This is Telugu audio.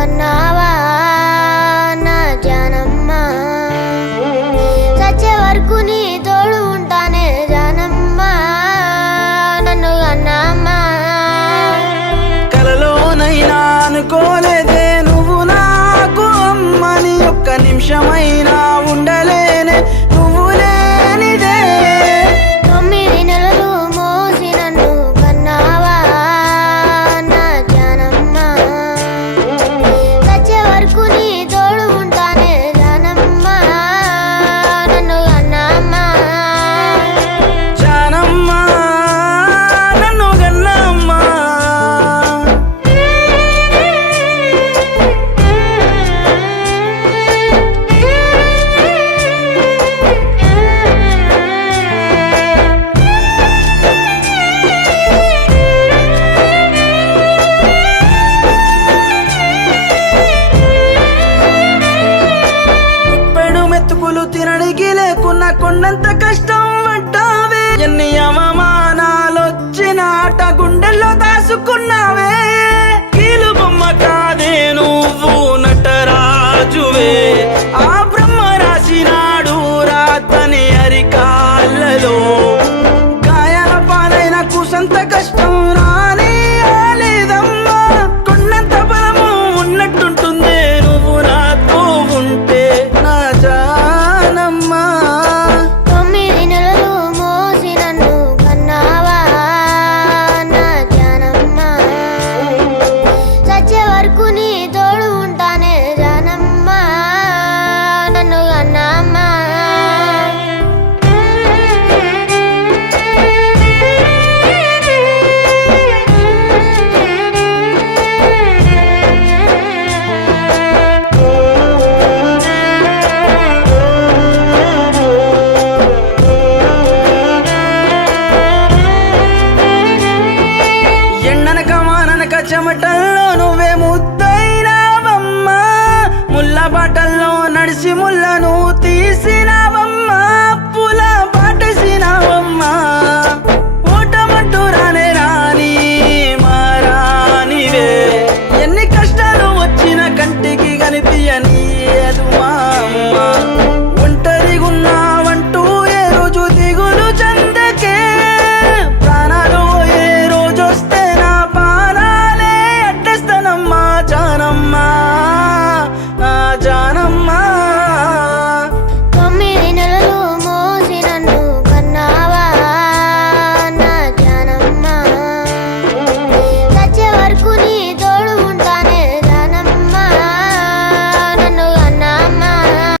కన్నావా నా జానమ్మ, చచ్చే వరకు నీ తోడు ఉంటానే జానమ్మ, నన్ను కన్నామ్మా. కలలోనైనా అనుకోలేదే నువ్వు నాకు అమ్మని, ఒక్క నిమిషమైనా ఉండలేనే నువ్వు లేనిదే. 9 నెలలు మోసి నన్ను కన్నావా నా జానమ్మ, చచ్చే వరకు నీ తోడు ఉంటానే జానమ్మ, నన్ను కన్నామ్మా. జానమ్మ నన్ను గన్నమ్మ. గుప్పెడు మెతుకులు తినడానికి లేకున్నా కొండంత కష్టం పడ్డావే, ఎన్ని అవమానాలొచ్చిన ఆట గుండెల్లో దాసుకున్నావే. కీలు బొమ్మ కాదే నువ్వు నటరాజువే, ఆ బ్రహ్మ రాసినాడు రాతని అరికాళ్ళలో. గాయాల పాలైన కుసంత కష్టం రాని లేదమ్మా, కొండంత బలము ఉన్నట్టుంటుందే నువ్వు నాతో ఉంటే నా జానమ్మా. 9 నెలలు మోసి నన్ను కన్నావా నా జానమ్మ, చచ్చే వరకు నీ తోడు ఉంటానే జానమ్మ, నన్ను కన్నామ్మా. ఎండనక వాననక చెమటల్లో నువ్వే ముద్దైనావమ్మా, ముళ్ళ బాటల్లో నడిచి ముళ్ళ